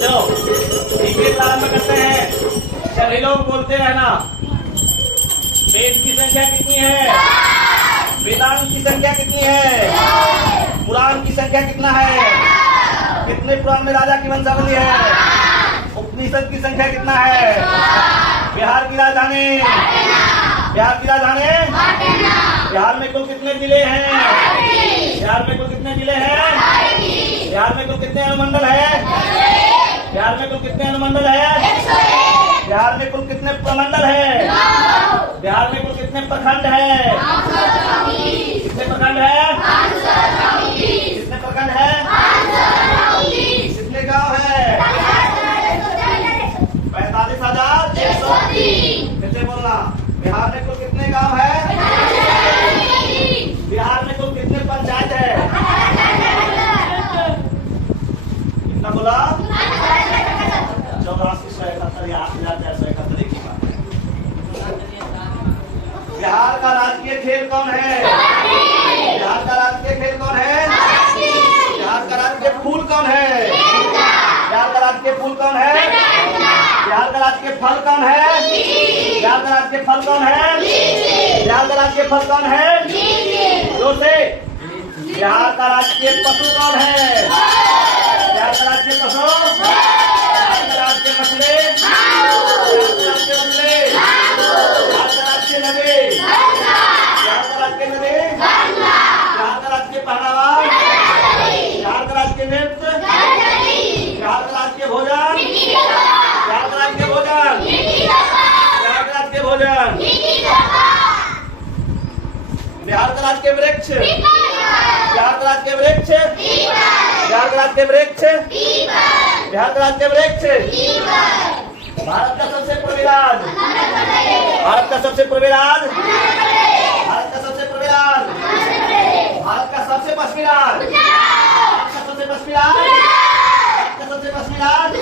चलो ठीक है, प्रारंभ करते हैं। सभी लोग बोलते रहना। वेद की संख्या कितनी है? वेदांत की संख्या कितनी है? पुराण की संख्या कितना है? कितने पुराण में राजा की वंशावली है? उपनिषद की संख्या कितना है? बिहार की राजधानी, बिहार की राजधानी, बिहार में कुल कितने जिले हैं? बिहार में कुल कितने जिले हैं? बिहार में कुल कितने अनुमंडल है? बिहार में कुल कितने अनुमंडल है? बिहार में कुल कितने प्रमंडल है? बिहार में कुल कितने प्रखंड है? कितने प्रखंड है? कितने प्रखंड है? कितने गांव है? 45,103। कितने बोलना? बिहार में कुल कितने गांव है? बिहार में कुल कितने पंचायत है? कितना बोला? 84,171 की बात। बिहार का राजकीय खेल कौन है? बिहार का राजकीय खेल कौन है? बिहार का राजकीय फूल कौन है? बिहार का राजकीय फूल कौन है? बिहार का राजकीय फल कौन है? बिहार का राजकीय फल कौन है? बिहार का राजकीय फल कौन है? जोर से। बिहार का राजकीय पशु कौन है? बिहार का राजकीय पशु, बिहार का राजकीय मछली, बिहार का राजकीय नदी, बिहार का राजकीय नदी, बिहार का राजकीय पहनावा, बिहार का राजकीय नृत्य, बिहार का राजकीय भोजन, बिहार का राजकीय भोजन, बिहार का राजकीय भोजन, बिहार का राजकीय वृक्ष, बिहार का राजकीय वृक्ष, बिहार का राजकीय वृक्ष, बिहार का राजकीय वृक्ष, भारत का सबसे पूर्वी राज्य, भारत का सबसे पूर्वी राज्य, भारत का सबसे पूर्वी राज्य, भारत का सबसे पश्चिमी राज्य, भारत का सबसे पश्चिमी राज्य, भारत का सबसे पश्चिमी राज्य,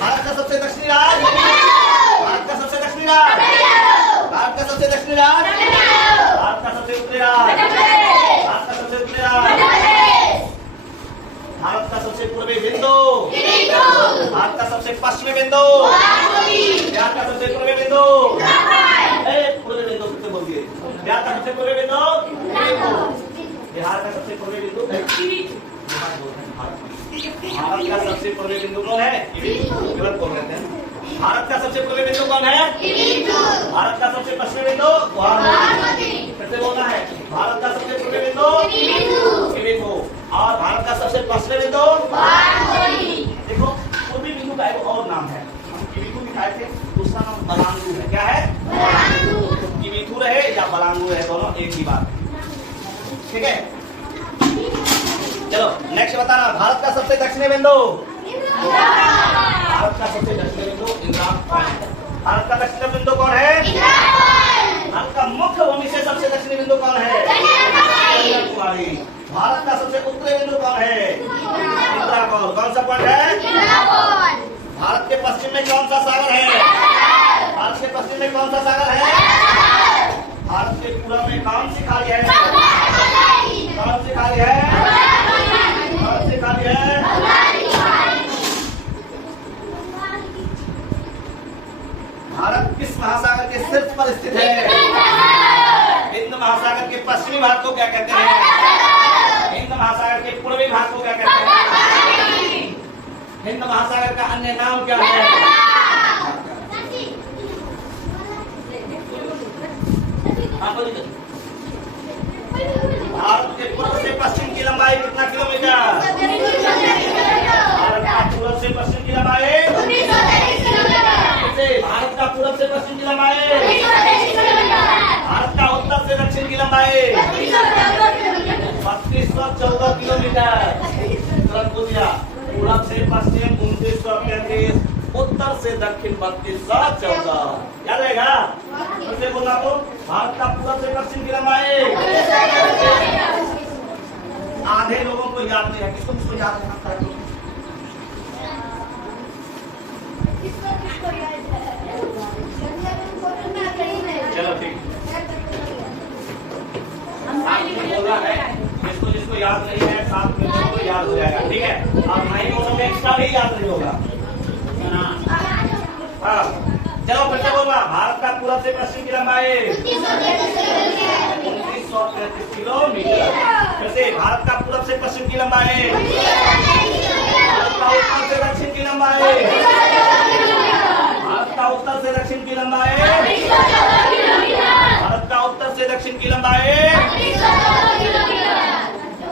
भारत का सबसे दक्षिणी राज्य, भारत का सबसे दक्षिणी राज्य, भारत का सबसे दक्षिणी राज्य, भारत का सबसे उत्तरी राज्य, भारत का सबसे उत्तरी राज्य, भारत का सबसे पूर्वी बिंदु, भारत का सबसे पश्चिमी बिंदु, बिहार का सबसे पूर्वी बिंदु, पूर्वी बिंदु कितने बोलिए? बिहार का सबसे पूर्वी बिंदु, बिहार का सबसे पूर्वी बिंदु, भारत का सबसे पूर्वी बिंदु कौन है? गलत बोल रहे थे। भारत का सबसे पूर्वी बिंदु कौन है? भारत का सबसे पश्चिमी बिंदु कैसे बोलना है? भारत का सबसे पूर्वी बिंदु किबिथु, और भारत का सबसे पश्चिमी बिंदु देखो, पूर्वी बिंदु का एक और नाम है, हम किबिथु दिखाए थे, दूसरा नाम बलांगू है। क्या है? किबिथु रहे या बलांगू रहे, दोनों एक ही बात है। ठीक है, चलो नेक्स्ट बताना। भारत का सबसे दक्षिणी बिंदु, भारत का सबसे दक्षिणी बिंदु इंद्रा। भारत का दक्षिणी बिंदु कौन है? भारत का मुख्य भूमि से सबसे दक्षिणी बिंदु कौन है? कन्याकुमारी। भारत का सबसे उत्तरी बिंदु कौन है? इंद्राकोल। कौन सा पॉइंट है? भारत के पश्चिम में कौन सा सागर है? भारत के पश्चिम में कौन सा सागर है? भारत के पूर्व में कौन सी खाड़ी है? कौन सी खाड़ी है? कौन सी खाड़ी है? भारत किस महासागर के शीर्ष पर स्थित है? हिंद महासागर के पश्चिमी भाग को क्या कहते हैं? हिंद महासागर के पूर्वी भाग को क्या कहते हैं? हिंद महासागर का अन्य नाम क्या है? भारत के पूर्व से पश्चिम की लंबाई कितना किलोमीटर? भारत का पूर्व से पश्चिम की लंबाई, भारत का पूर्व से पश्चिम की लंबाई, भारत का उत्तर से दक्षिण की लंबाई 3214 किलोमीटर। तुरंत पूछा, पूर्व से पश्चिम 2933, उत्तर से दक्षिण 3214। याद रहेगा? फिर बोला तो भारत का पूर्व से पश्चिम की लंबाई, आधे लोगों को याद नहीं है, किसको याद नहीं है? चलो ठीक, बोला है, जिसको याद नहीं है साथ में याद हो जाएगा। ठीक है, अब नहीं बोलोगे एक्स्ट्रा कभी याद नहीं होगा। हाँ चलो फिर से बोलना। भारत का पूरब से पश्चिम की लंबाई 2933 किलोमीटर। फिर से भारत का पूरब से पश्चिम की लंबाई, भारत का उत्तर से दक्षिण की लंबाई, भारत का उत्तर से दक्षिण की लंबाई, भारत का उत्तर से दक्षिण की लंबाई।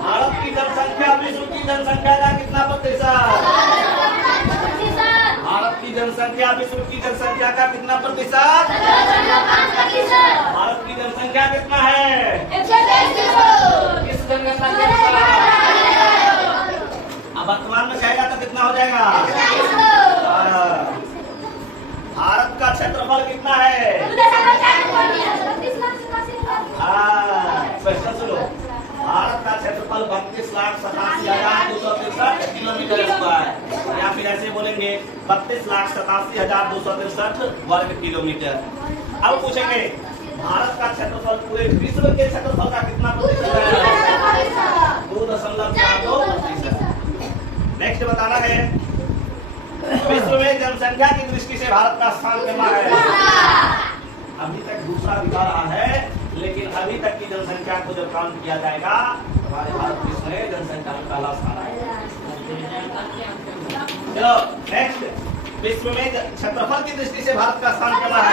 भारत की जनसंख्या विश्व की जनसंख्या का कितना प्रतिशत? भारत की जनसंख्या विश्व की जनसंख्या का कितना प्रतिशत? भारत की जनसंख्या कितना है? किस जनगणना के अनुसार? अब वर्तमान में कहेगा तो कितना हो जाएगा? भारत का क्षेत्रफल कितना है? क्वेश्चन सुनो। भारत का क्षेत्रफल 32,87,263 किलोमीटर स्क्वायर, या फिर ऐसे बोलेंगे 32,87,263 वर्ग किलोमीटर। अब पूछेंगे भारत का क्षेत्रफल पूरे विश्व के क्षेत्रफल का कितना प्रतिशत है? 2.42%। नेक्स्ट बताना है विश्व में जनसंख्या की दृष्टि से भारत का स्थान कितना है? अभी तक दूसरा दिखा रहा है, लेकिन अभी तक की जनसंख्या को जब काउंट किया जाएगा हमारे भारत विश्व में जनसंख्या में पहला स्थान आएगा। चलो नेक्स्ट, विश्व में क्षेत्रफल की दृष्टि से भारत का स्थान कितना है?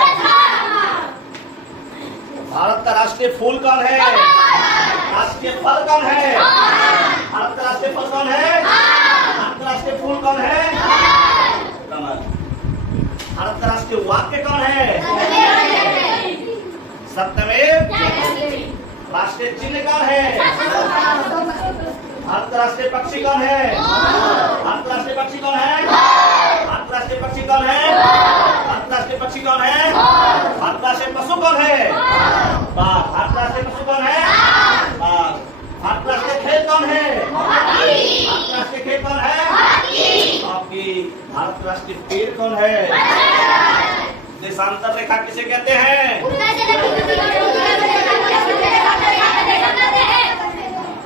भारत का राष्ट्रीय फूल कौन है? राष्ट्रीय फल कौन है? भारत का राष्ट्रीय फल कौन है? भारत का राष्ट्रीय फूल कौन है? कमल। भारत का राष्ट्रीय वाक्य कौन है? सत्यमेव। राष्ट्रीय चिन्ह कौन है? भारत का राष्ट्रीय पक्षी कौन है? भारत का राष्ट्रीय पक्षी कौन है? भारत का राष्ट्रीय पक्षी कौन है? भारत का राष्ट्रीय पक्षी कौन है? भारत का राष्ट्रीय पशु कौन है? बाघ। भारत का राष्ट्रीय पशु कौन है? बाघ। भारत का राष्ट्रीय खेल कौन है? भारत का राष्ट्रीय खेल कौन है? हॉकी। भारत का राष्ट्रीय पेड़ कौन है? देशांतर रेखा किसे कहते हैं?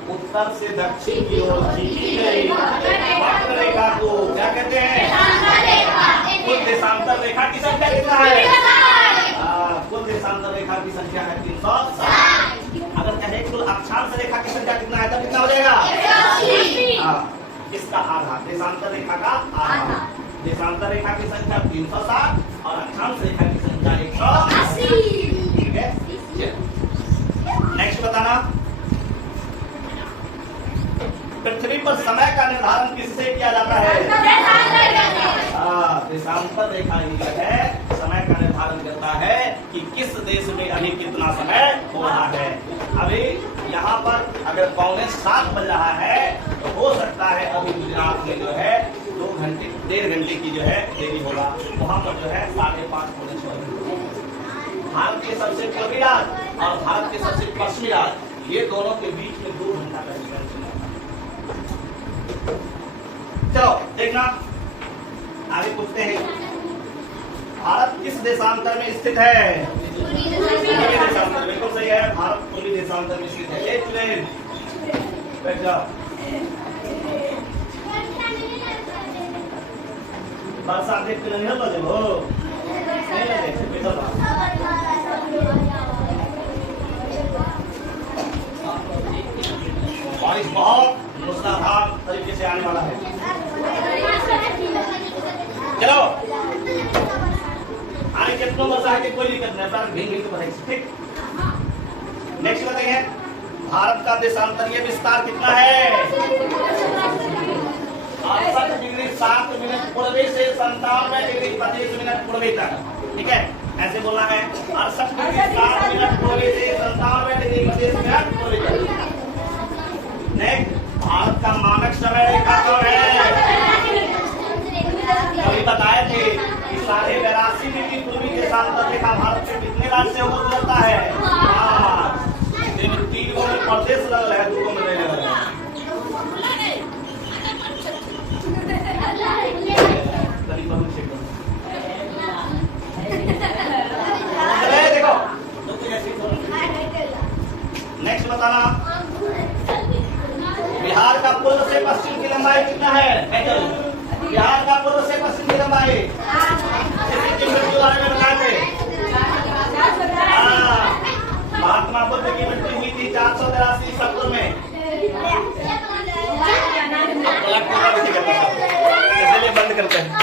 उत्तर से दक्षिण की ओर खींची गई वक्र रेखा को क्या कहते हैं? कुल देशांतर रेखा की संख्या कितना है? कुल देशांतर रेखा की संख्या है 360। अगर कहे कुल अक्षांश रेखा की संख्या कितना है तब कितना हो जाएगा? इसका आधा, देशांतर रेखा का आधा। देशांतर रेखा की संख्या 360 और अक्षांश रेखा की संख्या 180। ठीक है, नेक्स्ट बताना। पृथ्वी पर समय का निर्धारण किससे किया जाता है? देशांतर रेखा ही है समय का निर्धारण करता है कि किस देश में अभी कितना समय हो रहा है। अभी यहाँ पर अगर 6:45 बज रहा है तो हो सकता है अभी गुजरात में जो है 2 घंटे 1.5 घंटे की जो है देरी होगा, वहाँ पर जो है 5:30 पौने 6। भारत के सबसे पूर्वी राज्य और भारत के सबसे पश्चिमी राज्य, ये दोनों के बीच में 2 घंटा का डिफरेंस है। चलो देखना, आगे पूछते हैं भारत किस देशांतर में स्थित है? पूर्वी देशांतर। बिल्कुल सही है, भारत पूर्वी देशांतर में स्थित है। एक मिनट बैठ जाओ। बरसात देख के नहीं लगे हो, नहीं लगे बेटा। बारिश बहुत मूसलाधार तरीके से आने वाला है। चलो आगे कितना वर्षा है कि कोई दिक्कत नहीं, पर भीग भीग तो बताइए। ठीक, नेक्स्ट बताइए भारत का देशांतरीय विस्तार कितना है? 68 डिग्री 7 मिनट पूर्वी से 97 डिग्री 25 मिनट पूर्वी तक। ठीक है, ऐसे बोलना है 68 डिग्री 7 मिनट पूर्वी से 97 डिग्री 25 मिनट पूर्वी तक। नेक्स्ट, भारत का मानक समय रेखा कौन है? अभी बताए थे कि 82.5 डिग्री पूर्वी के देशांतर रेखा भारत के कितने राज्य से होकर गुजरता है? 3 गो में प्रदेश लगल है, 2 गो में नहीं लगल है। देखो नेक्स्ट बताना, बिहार का पूर्व से पश्चिम की लंबाई कितना है? कितनी लंबाई? इसकी मृत्यु के बारे में बताते। महात्मा बुद्ध की मृत्यु हुई थी 483 सत्र में, इसलिए बंद करते हैं।